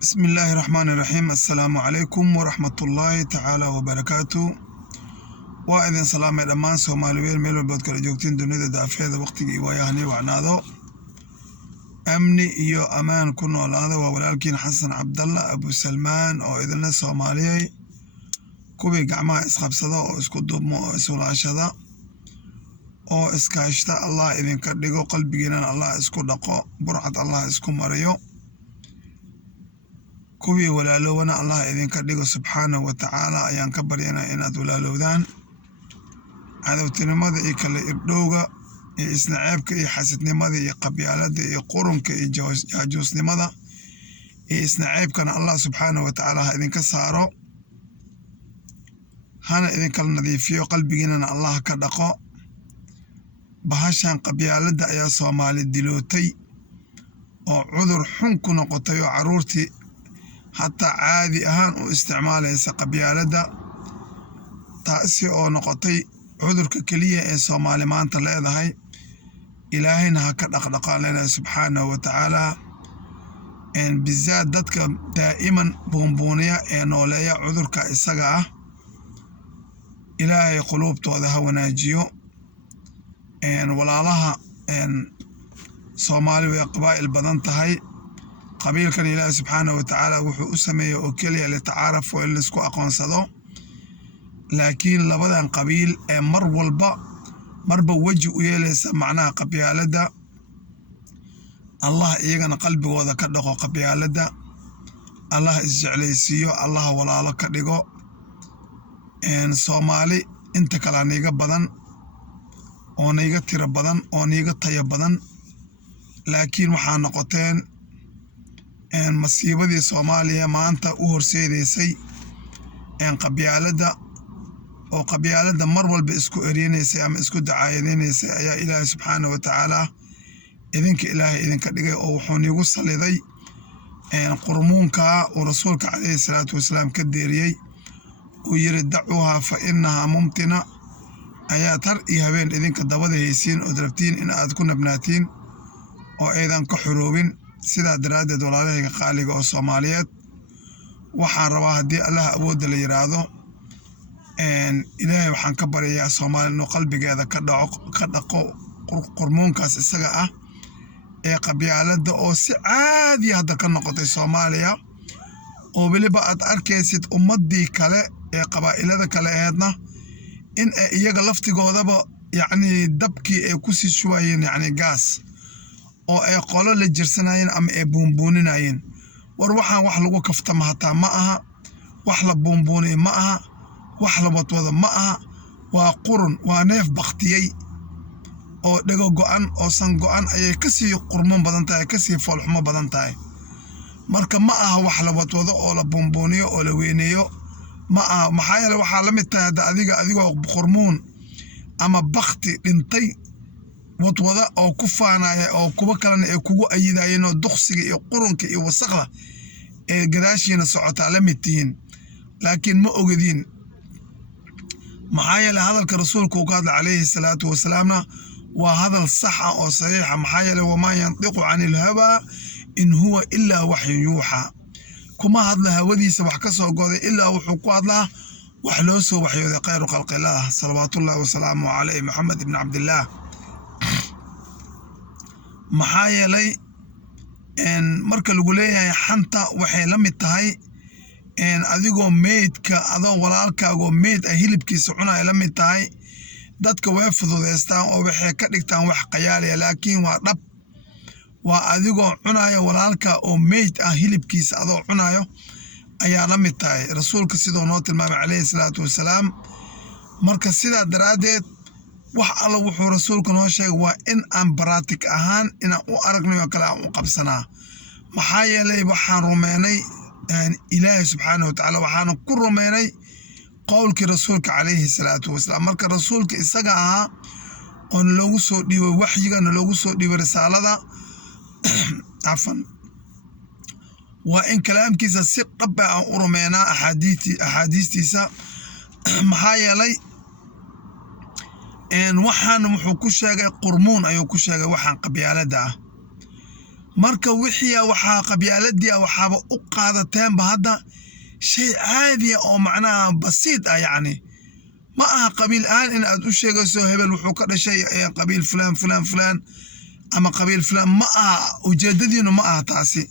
بسم الله الرحمن الرحيم. السلام عليكم ورحمة الله تعالى وبركاته. وإذن سلام الأمان سوماليين ميلو بودكار جوجتين دونيدا دافيدا وقتي وياهني وعنادو أمني إيو أمان كنو هذا وولالكين حسن عبد الله أبو سلمان أو إذن سوماليي كوبي قعما إسخبصدا أو إسكدوب مو إسولاشدا أو إسكاشتا الله إذن كردقو قلبينا الله إسكو دقو برعة الله إسكو مريو kuwii walaalowana Allah idinka dhigo subxaanahu wa tacaala ayaan ka baryanaa inaad walaalowdaan cadowtinimada iyo kala irdhowga iyo isnaceebka iyo xasidnimada iyo qabyaalada iyo qurunka iyo jaajuusnimada iyo isnaceebkana Allah subxaanahu wa tacaala ha idinka saaro hana idinkala nadiifiyo qalbigiinana Allah ka dhaqo bahashan qabyaalada ayaa Soomaali dilootay oo cudur xun ku noqotay oo caruurtii حتى عادي أهان واستعمال إنسا قبيالة تأسي أو نقطي عذر ككلية إن صومالي ما أنت لا هاي إلهينا هكذا أخلق لنا سبحانه وتعالى إن بالذات دتك دائما بونبونيا إن ولا عذر كإسقاء إلهي قلوب توضها وناجيو إن ولا لها إن صومالي وقبائل بدنتهاي قبيل كان إله سبحانه وتعالى وحو أسمي وكلي لتعارف وإن لسكو أقوان صدو لكن لبدا قبيل مر والبا مربا وجه يليس معناها قبيالة الله إيغان قلبي وذا كدقو قبيالة الله إسجعليسيو الله ولا لك دقو إن صومالي انت كلا نيغا بدن أو نيغا تير بدن أو نيغا طيب بدن لكن waxaa noqoteen masiibadii Soomaaliya maanta u horseedeysay qabyaalada oo qabyaalada mar walba isku ereenaysay ama isku dacaayadeysay ayaa Ilaahay subxaanahu wa tacaala Ilaahay idinka dhigay oo wuxuu nigu saliday qurmuunka oo rasuulka calayhi salaatu wasalaam ka deeriyay oo yiri dacuha fa innaha mumtina ayaa tar iyo habeen idinka dabada haysiin oo darabtiin in aad ku nabnaatiin oo aydan ka xuroobin sida daraadeed walaalahayga qaaliga oo Soomaaliyeed waxaan rabaa hadii Allah awood la yiraahdo Ilaahay waxaan ka baryaa Soomaaliyeed qalbigeeda ka dhaqo qurmuunkaas isaga ah ee qabyaalada oo si caadi ah ka noqotay Soomaaliya oo waliba aad arkaysid ummadii kale ee qabaa'ilada kale ahaydna in iyaga laftigoodaba yani dabkii ay ku sii shubayeen yani gas oo ay qolo la jirsanayeen ama ay buunbuuninayeen war waxaan wax lagu kaftama hataa ma aha wax la buunbuuniyo ma aha wax la wadwada ma aha waa qurun waa neef baqtiyay oo dhago go'an oo san go'an ayay ka sii qurmoon badan tahay ka sii foolxumo badan tahay marka ma aha wax la wadwado oo la buunbuuniyo oo la weyneeyo ma aha maxaa yeelay waxaa la mid tahay adigoo qurmoon ama baqti dhintay wadwada oo ku faanaya oo kuwa kalena ay kugu ayidayeen oo duqsiga iyo qurunka iyo wasaqda ee gadaashiina socota la mid tihiin laakiin ma ogadin maxaa yeelay hadalka rasuulku ka hadlay calayhi salaatu wasalaamna waa hadal sax ah oo saxiix ah maxaa yeelay wama yantiqu anil hawa in huwa illa wahyu yuha kuma hadla hawadiisa wax ka soo goday illa wuxuu ku hadlaa wax loo soo waxyooday khayru khalqillah sallallahu wa salaamu alayhi muhammad ibn abdullah maxaa yeelay marka lagu leeyahay xanta waxay la mid tahay adigoo meedka adoo walaalkaago meed ah hilibkiisa cunaya la mid tahay dadka way fududeystaan oo waxay ka dhigtaan wax qayaaliya laakiin waa dhab waa adigoo cunaya walaalka oo meed ah hilibkiisa adoo cunayo ayaa la mid tahay rasuulka sidoo noo tilmaamay calayhi salaatu wasalaam marka sidaa daraadeed wax alla wuxuu rasuulku noo sheegay waa in aan baraatik ahaan inaan u aragnayo kala aan u qabsanaa maxaa yeelay waxaan rumeynay Ilaahay subxaanahu wa tacaala waxaan ku rumeynay qowlkii rasuulka calayhi salaatu wasalaam marka rasuulka isaga ahaa oo loogu soo dhiibay waxyigana loogu soo dhiibay risaalada afan waa in kalaamkiisa si dhab ah u rumeynaa axaadiistiisa maxaa yeelay waxaan wuxuu ku sheegay qurmuun ayuu ku sheegay waxaan qabyaalada ah marka wixii waxa qabyaaladii waxaaba u qaadateen ba hadda shay caadi ah oo macnaha basiid ah yani ma aha qabiil aan in aad u sheegayso hebel wuxuu ka dhashay qabiil fulaan ama qabiil fulaan ma aha ujeedadiinu ma aha taasi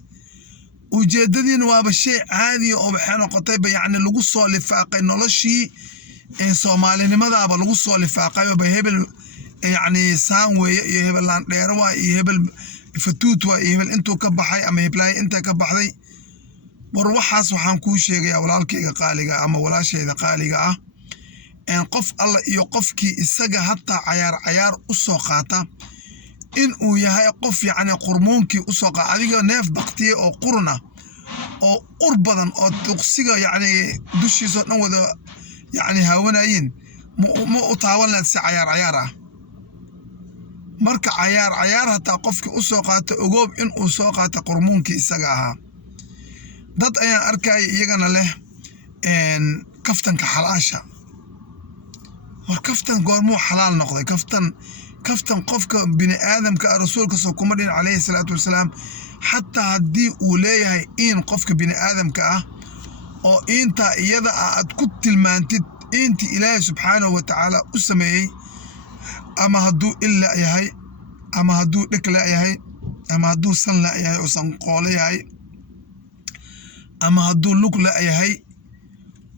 ujeedadiinu waaba shay caadi ah oo waxay noqotay ba yani lagu soo lifaaqay noloshii Soomaalinimadaaba lagu soo lifaaqay ba hebel yani saan weeye iyo hebel laan dheer waa iyo hebel fatuut waa iyo hebel intuu ka baxay ama heblaay inta ka baxday war waxaas waxaan kuu sheegayaa walaalkayga qaaliga ama walaashayda qaaliga ah qof alla iyo qofkii isaga hatta cayaar u soo qaata in uu yahay qof yani qurmoonkii u soo qaata adiga neef baqtiye oo qurna oo ur badan oo tuqsiga yani dushiisa dhan wada yani hawanayin ma u taawan si cayaar ah marka cayaar hatta qofkii u soo qaata ogoob in uu soo qaata qurmoonkii isaga ahaa dad ayaan arkay iyagana leh kaftanka xalaasha war kaftan goormuu xalaal noqday kaftan qofka bini aadamka rasuulka soo kuma dhin calayhi salaatu wasalaam xataa haddii uu leeyahay in qofka bini aadamka ah oo inta iyada aad ku tilmaantid intii ilaahay subxaanahu wa tacaala u sameeyey ama hadduu illa yahay ama hadduu dhikla yahay ama hadduu san la yahay oo san qoole yahay ama hadduu lug la yahay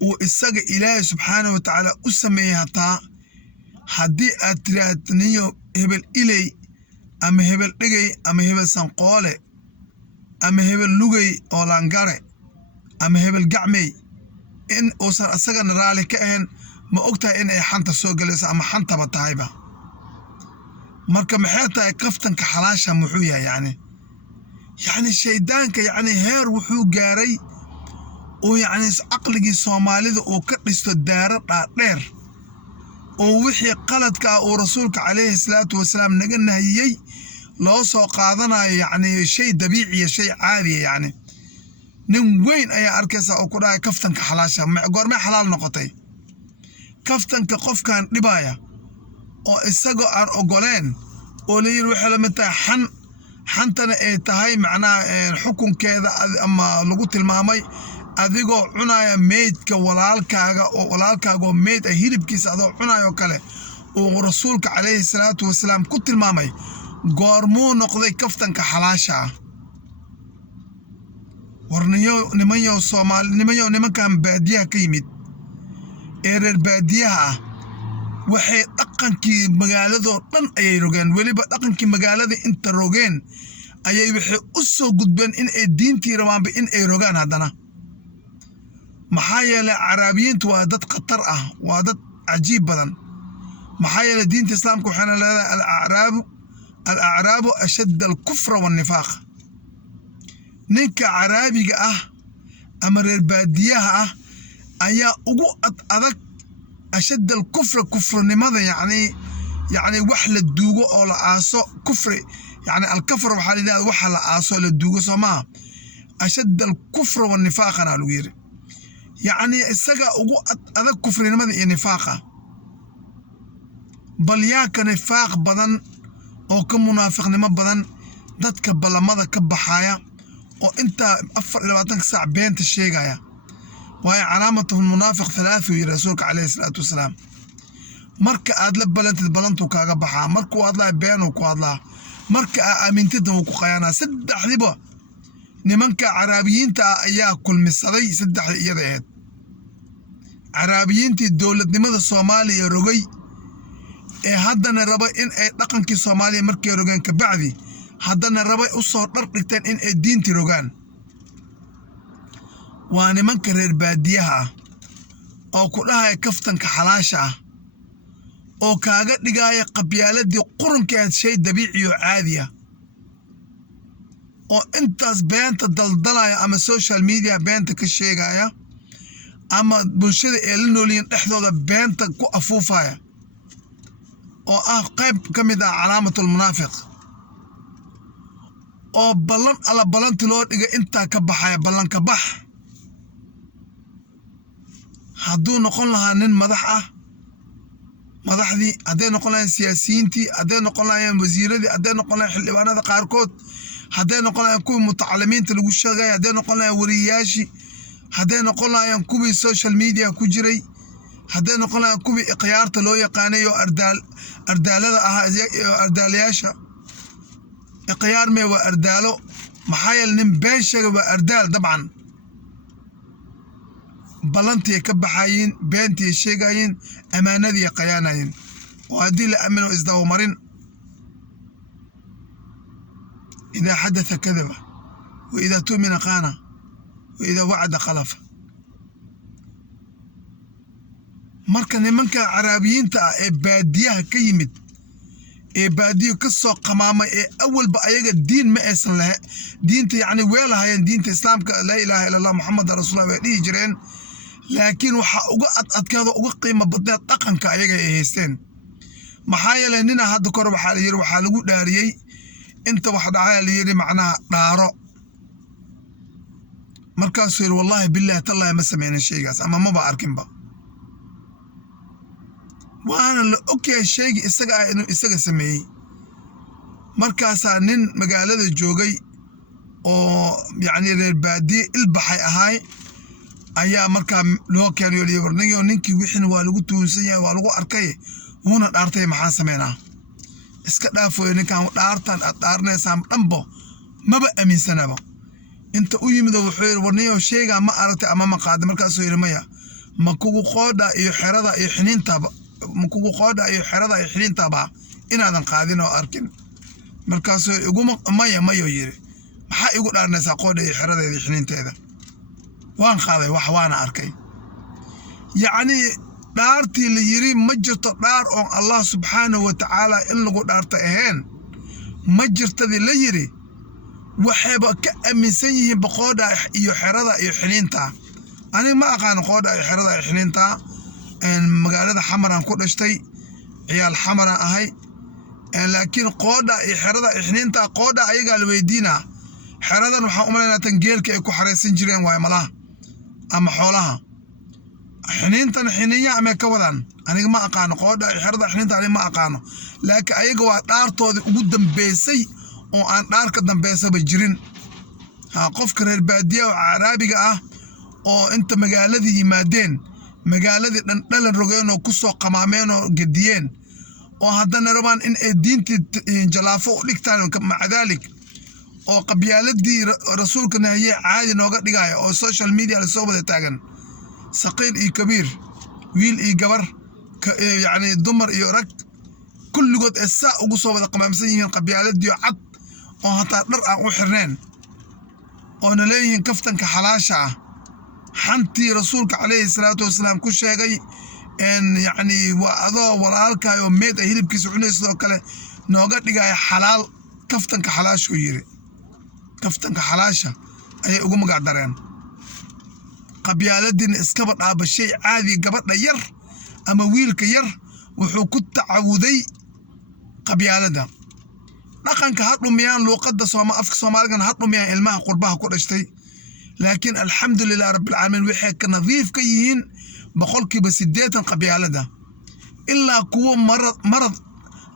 uu isaga ilaahay subxaanahu wa tacaala u sameeyey hataa haddii aad tiraahdo niyo hebel ilay ama hebel dhigay ama hebel sanqoole ama hebel lugay oo langare ama hebel gacmay in uusan asagana raali ka ahayn ma ogtahay in ay xanta soo galayso ama xantaba tahayba marka maxay tahay kaftanka xalaasha muxuu yahay yani shaydaanka yani heer wuxuu gaaray oo yani aqligii Soomaalida oo ka dhisto daara dheer oo wixii qaladka oo rasuulka calayhi salaatu wasalaam naga nahiyay loo soo qaadanayo yani shay dabiici shay caadi yani nin weyn ayaa arkaysa oo ku dhahay kaftanka xalaasha goorma xalaal noqotay kaftanka qofkan dhibaya oo isagoo aan ogoleen oo la yiri waxa la mid tahay xantana ay tahay macnaha xukunkeeda ama lagu tilmaamay adigoo cunaya meedka walaalkaaga meed ay hilibkiisa adoo cunayo kale oo rasuulka calayhi salaatu wasalaam ku tilmaamay goormuu noqday kaftanka xalaasha warniyo nimankan baadiyaha ka yimid reer baadiyaha waxay dhaqankii magaaladoo dhan ayay rogeen weliba dhaqankii magaalada inta rogeen ayay waxay u soo gudbeen in ay diintii rabaanba in ay rogaan haddana maxaa yeelay caraabiyiintu waa dad khatar ah waa dad cajiib badan maxaa yeelay diinta islaamka waxayna leedahay al-acraabu ashadda al-kufra wan-nifaaq ninka caraabiga ah ama reer baadiyaha ah ayaa ugu adag ashadda al-kufra kufrinimada يعني wax la duugo oo la aaso kufri يعني الكفر waxaa la yiraahdaa waxa la aaso la duugo Soomaa ashad al-kufr wa an-nifaq ana lagu yiri يعني isaga ugu adag kufrinimada iyo nifaaqa bal yaa ka nifaaq badan oo ka munaafiqnimo badan dadka balamada ka baxaya oo inta 24 saac beenta sheegaya waa calaamatu munaafiq 3 yiri rasuulka kaleey salaatu wasalaam marka aad la balantu kaaga baxaa markuu hadlaa beenu ku hadlaa marka aamintida uu ku qayaana saddexdiba nimanka caraabiyiinta ayaa kulmisaday saddex iyada ahayd caraabiyiintii dawladnimada Soomaaliya rogay ee haddana raba in ay dhaqankii Soomaaliya markay rogaan ka bacdi haddana raba u soo dhigteen in ay diinti rogaan waa nimanka reer baadiyaha oo ku dhahay kaftanka xalaasha oo kaaga dhigaya qabyaaladii qurunkeed shay dabiici oo caadi ah oo intaas beenta daldalaya ama social media beenta ka sheegaya ama bulshada ee la noolin dhexdooda beenta ku afuufaya oo ah qayb kamid ah calaamatul munaafiq oo ballanti loo dhiga inta ka baxaya ballanka bax hadduu noqon lahaa nin madax ah madaxdii hadday noqon lahayn siyaasiyiintii hadday noqon lahayn wasiiradii hadday noqon lahayn xildhibaanada qaarkood hadday noqon lahaayeen kuwii mutacalimiinta lagu sheegay, hadday noqon lahaayeen wariyayaashii, hadday noqon lahaayeen kuwii social media ku jiray, hadday noqon lahaayeen kuwii ikhyaarta loo yaqaanay oo ardaalada ahaa ardaalayaasha. ikhyaar mee waa ardaalo, maxaa yeele nin been sheega waa ardaal dabcan. ballantii ka baxayiin, beentii sheegayiin, ammaanadii qayaanayiin, oo haddii la amino isdabamarin. إذا حدث كذب وإذا تؤمن خان وإذا وعد خلف. marka nimanka Carabiyiinta ah ee baadiyaha ka yimid ee baadiyo ka soo qamaamay ee awalba ayaga diin ma aysan lahayn, diinta yacni way lahaayeen diinta islaamka, laa ilaaha illa allah muxammad rasuulullah way dhihi jireen, laakiin waxa uga adkaado uga qiimo badneed dhaqanka ayaga ay haysteen. maxaa yeelay nina hadda kor waxaa la yiri waxaa lagu dhaariyay inta wax dhacay la yiri macnaha dhaaro, markaasuu yiri wallahi billahi tallahi ma sameeyna shaygaas ama ma ba arkinba. waana la ogyahay shayga isaga ah inuu isaga sameeyey. markaasaa nin magaalada joogay oo yacni reer baadiye ilbaxay ahaay ayaa markaa loo keenay oo warnayo ninkii wixiina waa lagu tuunsan yahay, waa lagu arkay, wuuna dhaartay, maxaa sameynaa? iska dhaafooyo ninkan dhaartan aad dhaarnaysaan dhanbo maba aaminsanaba. inta u yimid wuxuu yiri warnayo shayga ma aragtay ama ma qaaday? markaasuu yiri maya, ma kugu qooda iyo xerada iyo xiniintaba, ma kugu qooda iyo xerada iyo xiniintaba inaadan qaadin oo arkin. markaasuu iguma maya yiri, maxaa igu dhaarnaysaa qooda iyo xerada iyo xiniinteeda? waan qaaday, wax waana arkay. yacni dhaartii la yiri ma jirto dhaar oo Allah subxaanahu wa tacaala in lagu dhaarta ahayn ma jirtadii la yiri. waxayba ka aaminsan yihiin boqooda iyo xerada iyo xiniinta. aniga ma aqaan qooda iyo xerada iyo xiniinta. magaalada Xamaran ku dhashtay, ciyaal Xamaran ahay, laakiin qooda iyo xerada iyo xiniinta qooda ayaga la weydiinaa. xeradan waxaan u maleynayaa tan geelka ay ku xareysan jireen waay malaha ama xoolaha. xiniintan xininya ama ka wadan aniga ma aqaano qooda iyo xerada xiniinta aniga ma aqaano, laakiin ayaga waa dhaartoodii ugu dambeysay oo aan dhaar ka dambeysaba jirin. qofka reer baadiya oo Carabiga ah oo inta magaaladii yimaadeen, magaaladii dhan dhalan rogeen oo ku soo qamaameen oo gediyeen, oo haddana rabaan in ay diintii jalaafo u dhigtaan maca daalik, oo qabyaaladii rasuulka nahye caadi nooga dhigaya, oo social media la soo wada taagan, saqiir iyo kabiir, wiil iyo gabar, yacni dumar iyo rag, kulligood ee saa ugu soo wada qamaamsan yihiin qabyaaladii cad oo hataa dhar aan u xirneen, oo na leeyihiin kaftanka xalaasha ah. xantii rasuulka calayhi salaatu wasalaam ku sheegay yacni waa adoo walaalkaay oo meed ay hilibkiisa cunaysa sidoo kale nooga dhigaya xalaal. kaftanka xalaashuu yiri, kaftanka xalaasha ayay ugu magac dareen. qabyaaladina iskaba dhaaba shay caadi, gabadha yar ama wiilka yar wuxuu ku tacawuday qabyaalada. dhaqanka ha dhumiyaan luuqadda afka Soomaaligan ha dhumiyaan ilmaha qurbaha ku dhashtay, laakiin alxamdulilah rabbilcaalamiin waxay ka nadiif ka yihiin 80% qabyaalada. ilaa kuwo marad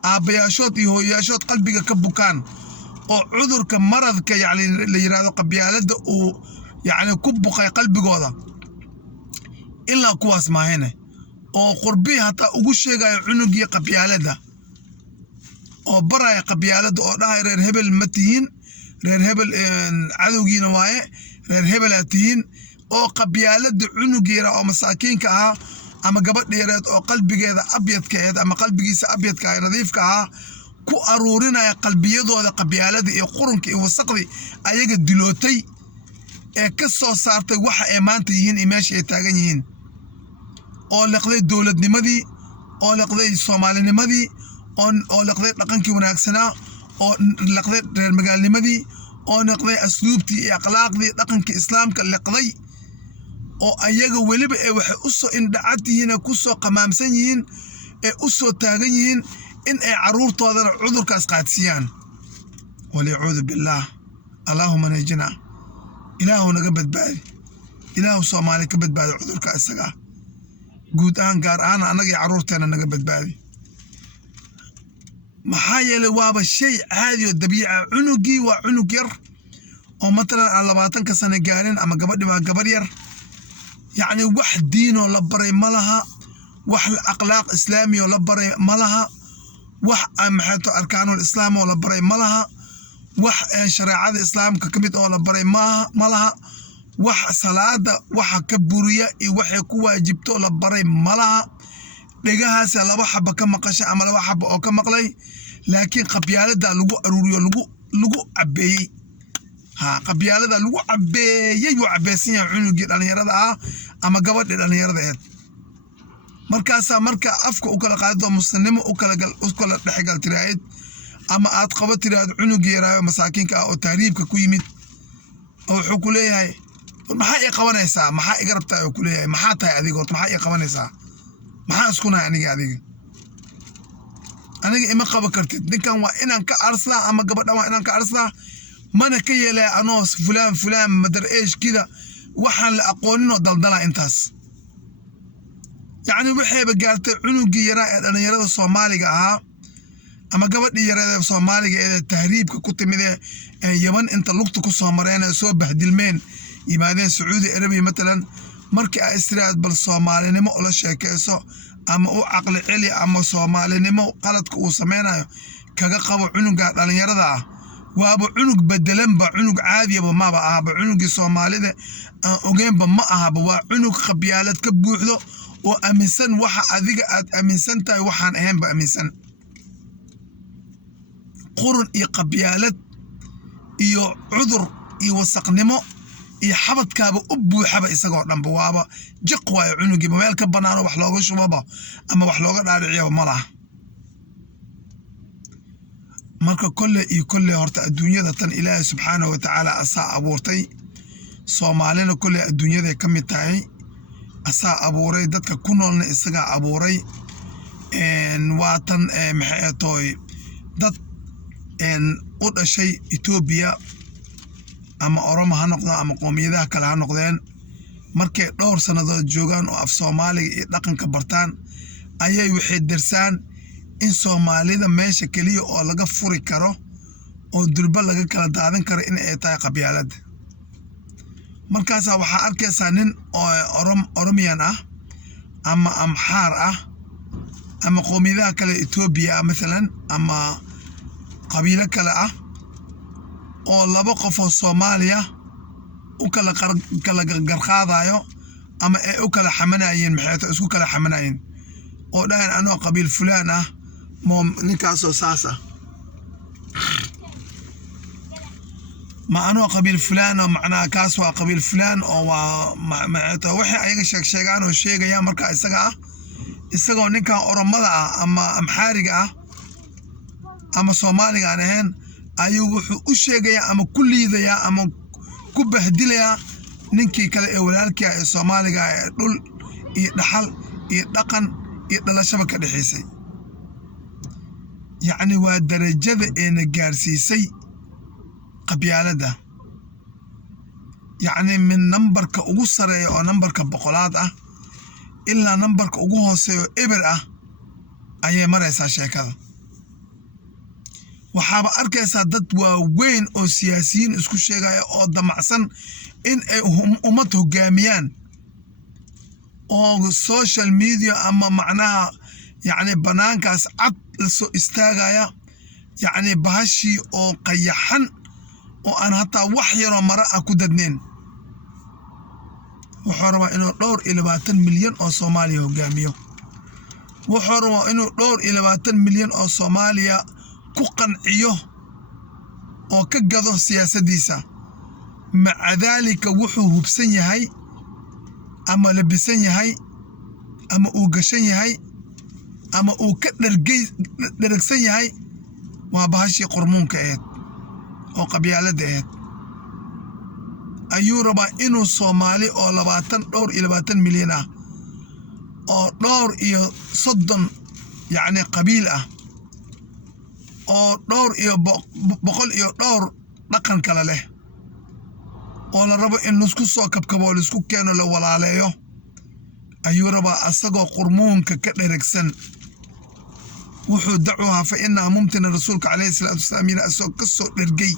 aabbayaashood iyo hooyayaashood qalbiga ka bukaan oo cudurka maradka yacni la yiraahdo qabyaalada uu yacni ku buqay qalbigooda, ilaa kuwaas maahane oo qurbi hataa ugu sheegayo cunugii qabyaalada, oo baraya qabyaalada, oo dhahay reer hebel ma tihiin, reer hebel cadowgiina waaye, reer hebel aad tihiin, oo qabyaalada cunugeera oo masaakiinka ahaa ama gabadh dheereed oo qalbigeeda abyadkeed ama qalbigiisa abyadka ah nadiifka ahaa ku aruurinaya qalbiyadooda qabyaalada iyo qurunka iyo wasaqdi ayaga dilootay ee ka soo saartay waxa ay maanta yihiin iyo meesha ay taagan yihiin, oo liqday dowladnimadii, oo liqday Soomaalinimadii, oo liqday dhaqankii wanaagsanaa, oo liqday reer magaalnimadii, oo liqday asluubtii iyo akhlaaqdii dhaqankii islaamka liqday, oo ayaga weliba ee waxay u soo indhacad yihiin, ku soo qamaamsan yihiin, ee u soo taagan yihiin in ay caruurtoodana cudurkaas qaadsiiyaan. waliyacuudu billaah. allaahuma najina, ilaahu naga badbaadi, ilaahu Soomaali ka badbaadi cudurka isaga, guud ahaan gaar ahaan annaga iyo caruurteena naga badbaadi. maxaa yeelay waaba shay caadi oo dabiica cunugii waa cunug yar oo matalan aan 20 sano gaarin ama gabadhi waa gabar yar yacni wax diinoo la baray ma laha wax akhlaaq islaami oo la baray ma laha wax maxaato arkaanul islaam oo la baray ma laha wax shariicada islaamka kamid oo la baray ma laha wax salaada waxa ka buriya iyo waxa ku waajibto la baray ma laha dhigahaas laba xaba ka maqashay ama laba xaba oo ka maqlay laakiin qabyaalada lagu aruuriyo lagu cabeeyay qabyaalada lagu cabeeyay oo cabeesan yahay cunugii dhalinyarada ah ama gabadhii dhalinyarada ah markaas marka afka u kala qaado muslimnimo u kala dhaxgal tiraayid ama aad qaba tiraad cunugii yaraayo masaakiinka oo tahriibka ku yimid oo wuxuu ku leeyahay maxaa ay qabanaysaa maxaa iga rabtaa oo ku leeyahay maxaa tahay adiga maxaa ay qabanaysaa maxaa isku nahay aniga ima qaba kartid ninkan waa inaan ka arslaa ama gabadha waa inaan ka arslaa mana ka yeelay anoo fulaan madar eesh kida waxaan la aqoonin oo daldala intaas yacni waxayba gaartay cunugii yaraa ee dhalinyarada Soomaaliga ahaa ama gabadhii yarada Soomaaliga ee tahriibka ku timid ee Yaman inta lugta ku soo mareen soo bahdilmeen yimaadeen Sacuudi Arabiya matalan markii ay istiraad bal Soomaalinimo la sheekayso ama u aqli celi ama Soomaalinimo qaladka uu sameynayo kaga qabo cunuga dhalinyarada ah waaba cunug bedelan ba cunug caadi ah ma aha ba cunugii Soomaalida ogeynba ma aha ba waa cunug qabyaalad ka buuxdo oo aaminsan waxa adiga aad aaminsan tahay waxaan ahayn ba aaminsan qurun iyo qabyaalad iyo cudur iyo wasaqnimo iyo xabadkaaba u buuxaba isagoo dhanba waaba jiq waayo cunugii meel ka banaano wax looga shubaba ama wax looga dhaadhiciyo ma laha marka kolle horta adduunyada tan Ilaahay subxaanahu wa ta'ala asaa abuurtay Soomaalina kolle adduunyada ka mid tahay asaa abuuray dadka ku noolna isaga abuuray waa tan maxay tahay dad u dhashay Ethiopia ama Oromo ha noqdo ama qoomiyadaha kale ha noqdeen markay dhowr sanadood joogaan oo af Soomaaliga iyo dhaqanka bartaan ayay waxay darsaan in Soomaalida meesha kaliya oo laga furi karo oo durba laga kala daadan karo in ay tahay qabyaalada markaas waxa arkaysaa nin Oromiyan ah ama Amxaar ah ama qoomiyadaha kale Ethiopia مثلا ama qabiilo kale ah oo laba qof oo Soomaaliya u kala garqaadayo ama ay u kala xamanayeen maxay isku kala xamanayeen oo dhahan anoo qabiil fulaan ah ninkaas oo saasa ma anoo qabiil fulaan oo macnaa kaas waa qabiil fulaan oo waa maxay waxa ayaga sheegaan oo sheegaya marka isaga ah isagoo ninka Oromada ah ama Amxaariga ah ama Soomaaliga aan ahayn ayuu wuxuu u sheegaya ama ku liidaya ama ku bahdilaya ninkii kale ee walaalkii ee Soomaaliga ee dhul iyo dhaxal iyo dhaqan iyo dhalashaba ka dhaxaysay yacni waa darajada ee gaarsiisay qabyaalada yacni min numberka ugu sareeyo oo numberka boqolaad ah ilaa numberka ugu hooseeyo eber ah ayay maraysaa sheekada waxaaba arkaysaa dad waaweyn oo siyaasiyiin isku sheegaya oo damacsan in ay ummad hogaamiyaan oo social media ama macnaha yacni banaankaas cad la soo istaagaya yacni bahashi oo qayaxan oo aan hataa wax yaroo mara ah ku dadneen wuxuu rabaa inuu 20 milyan oo Soomaaliya hogaamiyo wuxuu rabaa inuu 20 milyan oo Soomaaliya ku qanciyo oo ka gado siyaasadiisa maca daalika wuxuu hubsan yahay ama labisan yahay ama uu gashan yahay ama uu ka dharagsan yahay waa bahashi qormuunka oo qabyaalada ayuu rabaa inuu Soomaali oo 20 milyan ah oo 30 yacni qabiil ah oo 100 dhaqan kale leh oo la rabo in isku soo kabkabo isku keeno la walaaleeyo ayuu rabaa asagoo qormuunka ka dharagsan wuxuu dacuha fa innaha mumtina rasuulka calayhi salaatu wasalaam yidhi asoo ka soo dhergay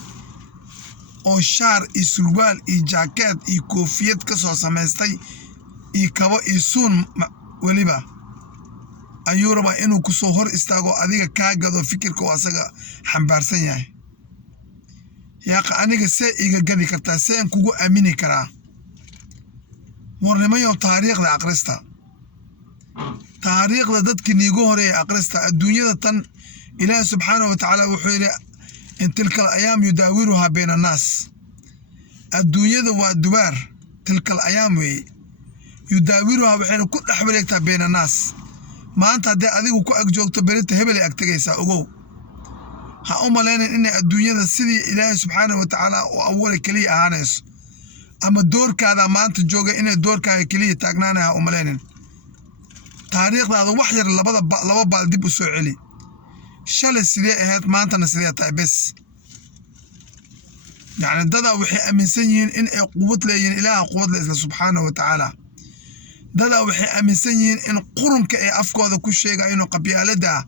oo shaar iyo surwaal iyo jaakeed iyo koofiyad ka soo samaystay iyo kabo iyo suun weliba ayuu rabaa inuu ku soo hor istaago adiga kaa gado fikirka oo asaga xambaarsan yahay yaaqa aniga see iga gadi kartaa seen kugu aamini karaa warnimayo taariikhda aqrista taariikhda dadkii niigu horeeyay aqrista adduunyada tan ilaahi subxaanahu wa tacaala wuxuu yidhi in tilkal ayaam yudaawiruhaa bayna annaas adduunyada waa dubaar tilkal ayaam weeye yudaawiruhaa waxayna ku dhex wareegtaa bayna annaas maanta haddii adigu ku ag joogto berita hebelay ag tegaysaa ogow ha u malaynin inay adduunyada sidii ilaahay subxaanahu wa tacaala u abuuray keliya ahaanayso ama doorkaada maanta jooga inay doorkaaga keliya taagnaanay ha u malaynin taariikhdaada wax yar laba baal dib u soo celi shalay sidee ahayd maantana sidee tahay bes yacni dadaa waxay aaminsan yihiin in ay quwad leeyihiin ilaaha quwad le isla subxaanahu wa tacaala dadaa waxay aaminsan yihiin in qurunka ee afkooda ku sheegaya inuu qabyaaladda ah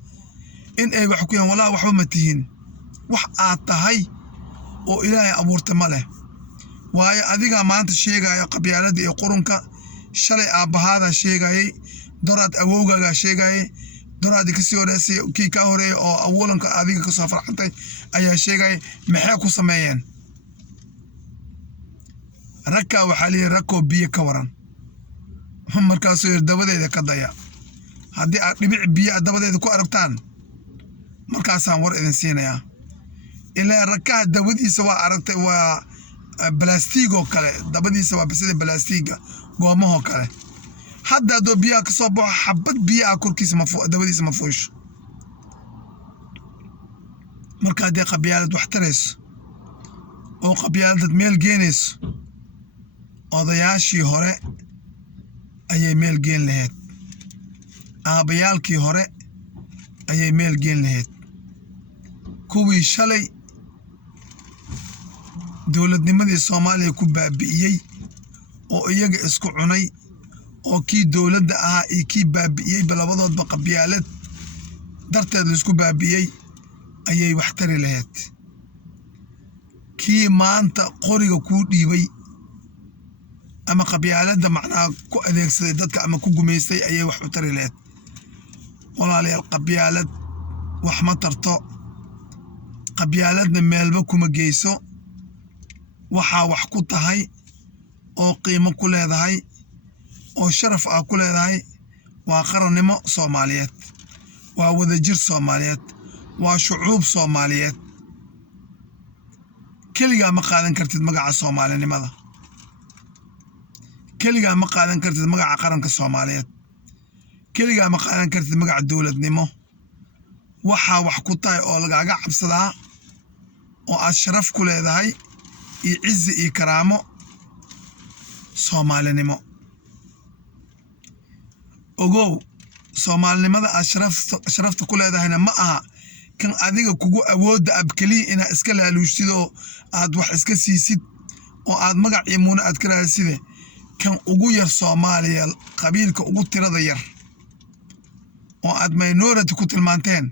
in ay wax ku yahan wallahi waxba ma tihiin wax aad tahay oo ilaahay abuurta ma leh waayo adigaa maanta sheegaya qabyaaladda iyo qurunka shalay aabbahaadaa sheegayay doraad awowgaagaa sheegayay doraadii kasii horeysay kii kaa horeeyay oo awoolanka adiga ka soo farxantay ayaa sheegayay maxay ku sameeyeen ragkaa waxaa leeyahay ragkoo biyo ka waran markaasuu yidhi dabadeeda ka daya haddii aad dhibic biyo aad dabadeeda ku aragtaan markaasaan war idin siinayaa ilaa ragkaha dabadiisa waa aragtay waa balastiigoo kale dabadiisa waa sida balaastiiga goomahoo kale hadda haddoo biyaha ka soo baxo xabad biyaha korkiisa dabadiisa ma fuusho marka haddii qabyaalad wax tarayso oo qabyaaladad meel geenayso odayaashii hore ayay meel geen lahayd aabbayaalkii hore ayay meel geen lahayd kuwii shalay dowladnimadii soomaaliya ku baabi'iyey oo iyaga isku cunay oo kii dowladda ahaa iyo kii baabi'iyeyba labadoodba qabyaalad darteed laisku baabi'iyey ayay wax tari lahayd kii maanta qoriga kuu dhiibay ama qabyaaladda macnaha ku adeegsaday dadka ama ku gumaystay ayay wax u tari lahayd walaalayaal qabyaalad wax ma tarto qabyaaladna meelba kuma geyso waxaa wax ku tahay oo qiimo ku leedahay oo sharaf ah ku leedahay waa qarannimo soomaaliyeed waa wadajir soomaaliyeed waa shucuub soomaaliyeed keligaa ma qaadan kartid magaca soomaalinimada keligaa ma qaadan kartid magaca qaranka soomaaliyeed keligaa ma qaadan kartid magaca dowladnimo waxaa wax ku tahay oo lagaaga cabsadaa oo aad sharaf ku leedahay iyo cizi iyo karaamo soomaalinimo ogow soomaalinimada aad sharafta ku leedahayna ma aha kan adiga kugu awoodda ab keliya inaad iska laaluushid oo aad wax iska siisid oo aad magac iyo muuna aad ka raaside kan ugu yar soomaaliya qabiilka ugu tirada yar oo aad minority ku tilmaanteen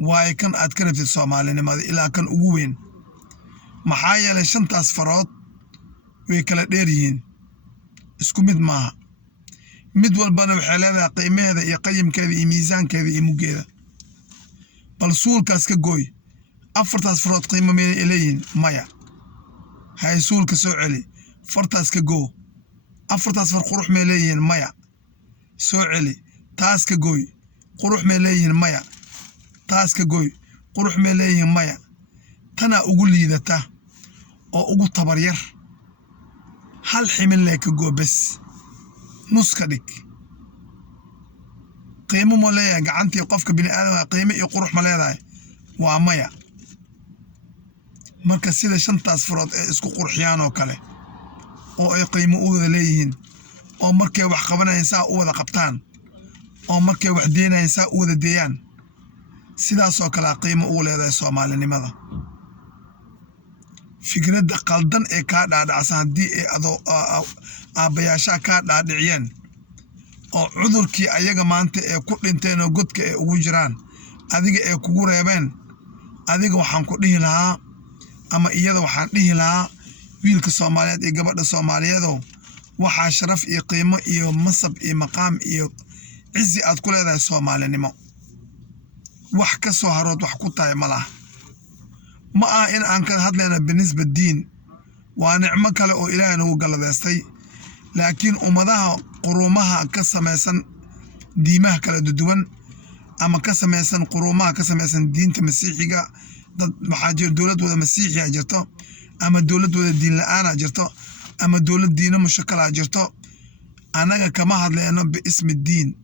waayo kan aad ka rabtid soomaalinimada ilaa kan ugu weyn maxaa yeelay shantaas farood way kala dheer yihiin isku mid maaha mid walbana waxay leedahay qiimaheeda iyo qayimkeeda iyo miisaankeeda iyo muggeeda bal suulkaas ka gooy afartaas farood qiimo meelay leeyihiin maya hay suulka soo celi fartaas ka goo afartaas far qurux may leeyihiin maya soo celi taas ka gooy qurux may leeyihiin maya taas ka gooy qurux may leeyihiin maya tanaa ugu liidata oo ugu tabar yar hal ximin lee ka goo bes nus ka dhig qiimo ma leeyahay gacantii qofka bini aadamka qiimo iyo qurux ma leedahay waa maya marka sida shantaas farood ee isku qurxiyaan oo kale oo ay qiimo u wada leeyihiin oo markay wax qabanayaan saa u wada qabtaan oo markay wax deynayaan saa u wada deeyaan sidaasoo kale qiimo ugu leedahay soomaalinimada fikradda qaldan ee kaa dhaadhacsan haddii ay adoo aabbayaashaa kaa dhaadhiciyeen oo cudurkii ayaga maanta ee ku dhinteen oo godka ee ugu jiraan adiga ee kugu reebeen adiga waxaan ku dhihi lahaa ama iyada waxaan dhihi lahaa wiilka Soomaaliyeed iyo gabadha Soomaaliyeed waxaa sharaf iyo qiimo iyo masab iyo maqaam iyo cizi aad ku leedahay Soomaalinimo wax ka soo harood wax ku tahay malaha ma aha in aan ka hadlayna binisba diin waa nicmo kale oo Ilaahay nagu galadeystay laakiin ummadaha quruumaha ka samaysan diimaha kala duwan ama ka samaysan quruumaha ka samaysan diinta masiixiga dad waxaa jira dowladooda masiixiga jirto ama dowladooda diin la'aan jirto ama dowlad diino mushakala jirto anaga kama hadlayno biismi diin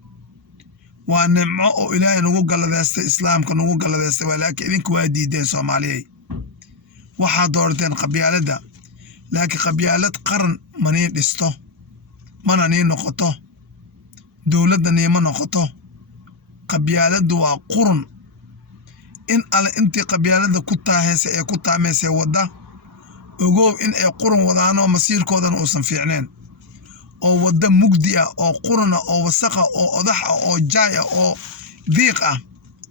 waa nimco oo Ilaahay nagu galadeystay islaamka nagu galadeystay laakiin idinku waa diideen Soomaaliyeed waxaa doorteen qabyaalada laakiin qabyaalad qaran mani dhisto mana nii noqoto dowladda niima noqoto qabyaaladu waa qurun in alle intii qabyaalada ku taahaysa ee ku taameysay wada ogow in ay qurun wadaano masiirkoodan uusan fiicneen oo wada mugdi ah oo quruna oo wasaqa oo odax ah oo jaay ah oo diiq ah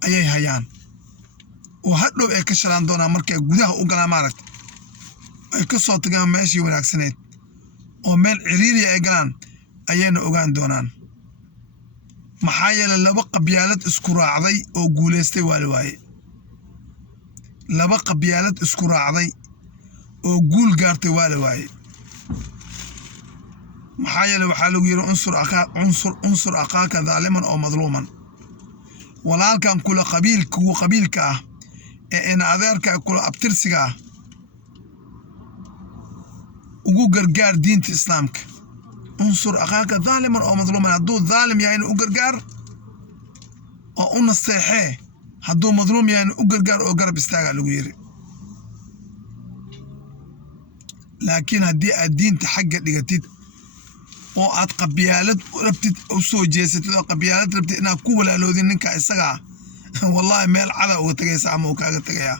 ayay hayaan oo hadhow ay ka shalaan doonaan markay gudaha u galaan maaragtay ay ka soo tagaan meeshii wanaagsaneed oo meel ciriiri ay galaan ayayna ogaan doonaan maxaa yeelay laba qabyaalad isku raacday oo guuleystay waa la waaye laba qabyaalad isku raacday oo guul gaartay waa la waaye maxaa yeelay waxaa lagu yiri unsur aqaaka dhaaliman oo madluuman walaalkan kula qabiilka ah ee in adeerka kula abtirsiga ah ugu gargaar diinta islaamka unsur aqaaka dhaaliman oo madluuman hadduu dhaalim yahay u gargaar oo u naseexee hadduu madluum yahay u gargaar oo garab istaaga lagu yiri laakiin haddii aad diinta xagga dhigatid oo aad qabyaalad rabtid u soo jeesatid oo qabyaalad rabtid inaad ku walaaloodin ninka isaga wallahi meel cada uga tagaysa ama uu kaaga tagayaa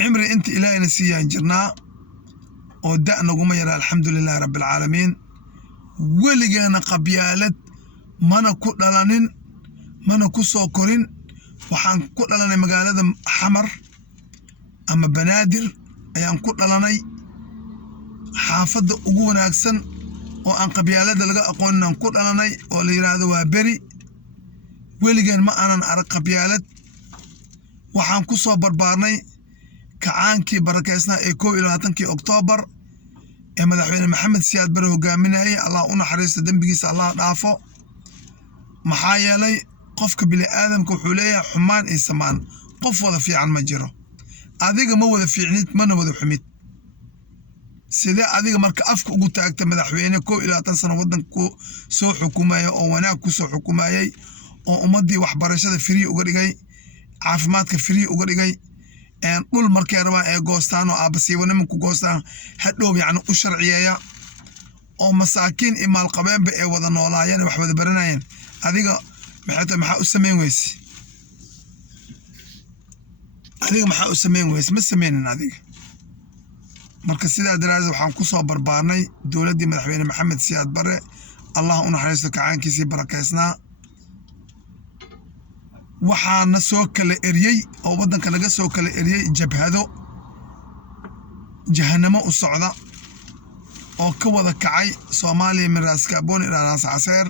عمري انت إلهي نسيا جرنا ودأنا قم يرى الحمد لله رب العالمين ولقينا قبيالة مانا كلانين مانا كسوكرين وحان كلانين مقالة حمر أما بنادر أيان كلاني حافظ أقونا أكسن وأن قبيالة لقى أقولنا كلاني وليرادوا وابري ولقينا ما أنا أرى قبيالة وحان كسو بربارني كعانكي بركيسنا إيكو إلى هاتنكي أكتوبر يا مدحوين محمد سياد بره قامناي الله أنا حريص دنبقيس الله ضعفه محايا لي قفك بلي آدم كحولية حمان إيسمان قف وذا في عن مجره أذيك ما وذا في عنيت من وذا حميد سيدا أذيك مرك أفك قلت أكتب مدحوين كو إلى هاتن ودن كو سو حكوماي أو وناك سو حكوماي أو أمدي وحبرشة فري أقريجي عافماتك فري أقريجي أن كل مركز رواء جوستان وأبسي ونمك جوستان حلو يعني أشرعية أو مساكين إما القبائل بأوضن ولا يعني وحبة برناين هذيك محتاج محا أسمين ويس هذيك محا أسمين ويس ما سمين هذيك مركز سيدا دراسة وحنقصها بربارني دولة دي مدحوين محمد سياد بري الله أنا حريصك عن كيسي بركيسنا waxaana soo kala eriyay oo wadanka laga soo kala eriyay jabhado jahanamo u socda oo ka wada kacay Soomaaliya miraas kaabon ilaa Caseer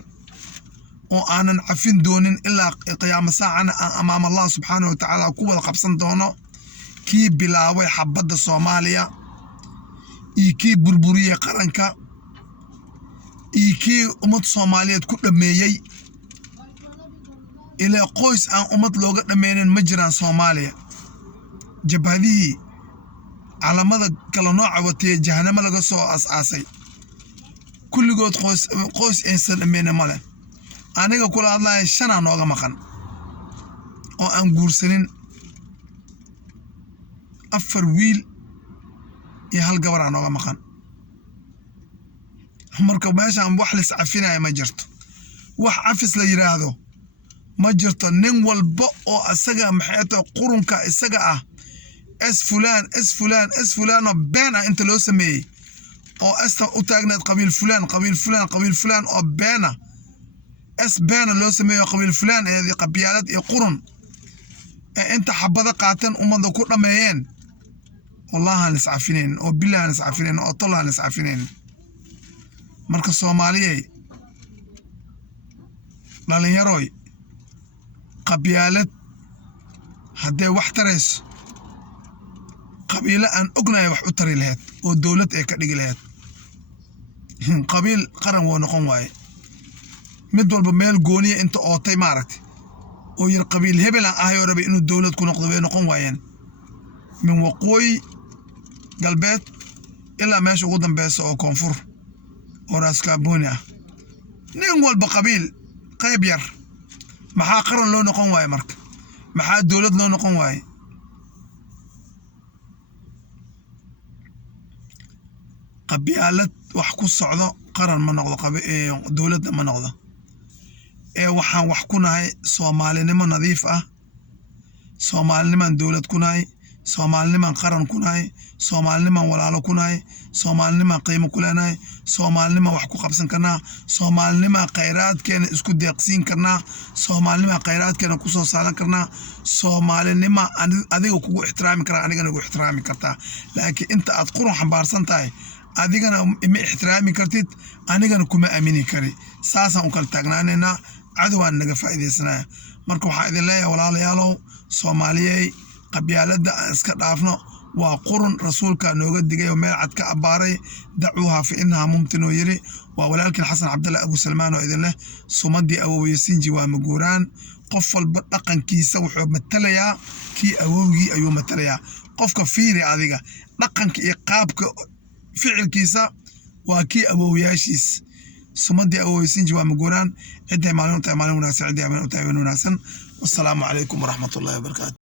oo aanan cafin doonin ilaa qiyaam saacana amaam Allah subhanahu wa ta'ala ku wada qabsan doono kii bilaaway xabada Soomaaliya kii burburiyay qaranka kii ummad Soomaaliyeed ku dhameeyay إلى قوس أن أمت لوجت لمن مجرى صوماليا جبهته على مدى كل نوع وتي جهنم لقى صو أساسي كل جود قوس إنسان من ماله أنا أقول الله شنا نوع مكان أو أن جورسين أفر ويل يهال جبر نوع مكان مركب ماشي عم وحلس عفينا يا مجرت وح عفس ليرادو ما جرت نين والبو أسجع محيطه قرنك أسجع اس فلان بنا أنت لو سمي oo asta u taagnayd qabiil fulaan oo beena beena loo sameeyo qabiil fulaan ee qabyaalad iyo qurun ee inta xabada qaateen umada ku dhameeyeen wallahi aan iscafinayn oo billahi aan iscafinayn oo tollah aan iscafinayn marka Soomaaliyay dhalinyaroy qabyaalad haddee wax tarayso qabiilo aan ognahay wax u tari lahayd oo dowlad ay ka dhigi lahayd qabiil qaran wuu noqon waaye mid walba meel gooniya inta ootay maaragtay oo yar qabiil hebel aan ahay oo rabay inuu dowlad ku noqdo way noqon waayeen min waqooyi galbeed ilaa meesha ugu dambeysa oo koonfur oo Ras Kaamboni ah nin walba qabiil qayb yar maxaa qaran loo noqon waaye marka maxaa dowlad loo noqon waaye qabyaalad wax ku socdo qaran ma noqdo dowladda ma noqdo ee waxaan wax ku nahay Soomaalinimo nadiif ah Soomaalinimaan dowlad ku nahay Soomaalinimaan qaran ku nahay Soomaalinimaan walaalo ku nahay Soomaalinimaan qiimo ku leenahay Soomaalinimaan wax ku qabsan karnaa Soomaalinimaan khayraadkeena isku deeqsiin karnaa Soomaalinimaan khayraadkeena ku soo saaran karnaa Soomaalinimaan adiga kugu ixtiraami karaa anigana ugu ixtiraami kartaa laakiin inta aad qurun xambaarsan tahay adigana ma ixtiraami kartid anigana kuma aamini kari saasaan u kala taagnaanaynaa cadawaan naga faa'iideysanaya marka waxaa idin leeyahay walaalayaalow Soomaaliyay qabyaaladda aan iska dhaafno waa qurun rasuulka nooga digay oo meel cad ka abaaray dacuuha fi innaha mumtin oo yiri waa walaalkii Xasan Cabdalla Abu Salmaan oo idin leh sumadii awoweysiinji waa maguuraan qof walba dhaqankiisa wuxuu matalayaa kii awowgii ayuu matalayaa qofka fiiri adiga dhaqanka iyo qaabka ficilkiisa waa kii awowyaashiis sumadii awoweysiinji waa maguuraan cidday maalin u tahay maalin wanaagsan cidday maalin u tahay wanaagsan wassalaamu calaykum waraxmatullaahi wabarakaatu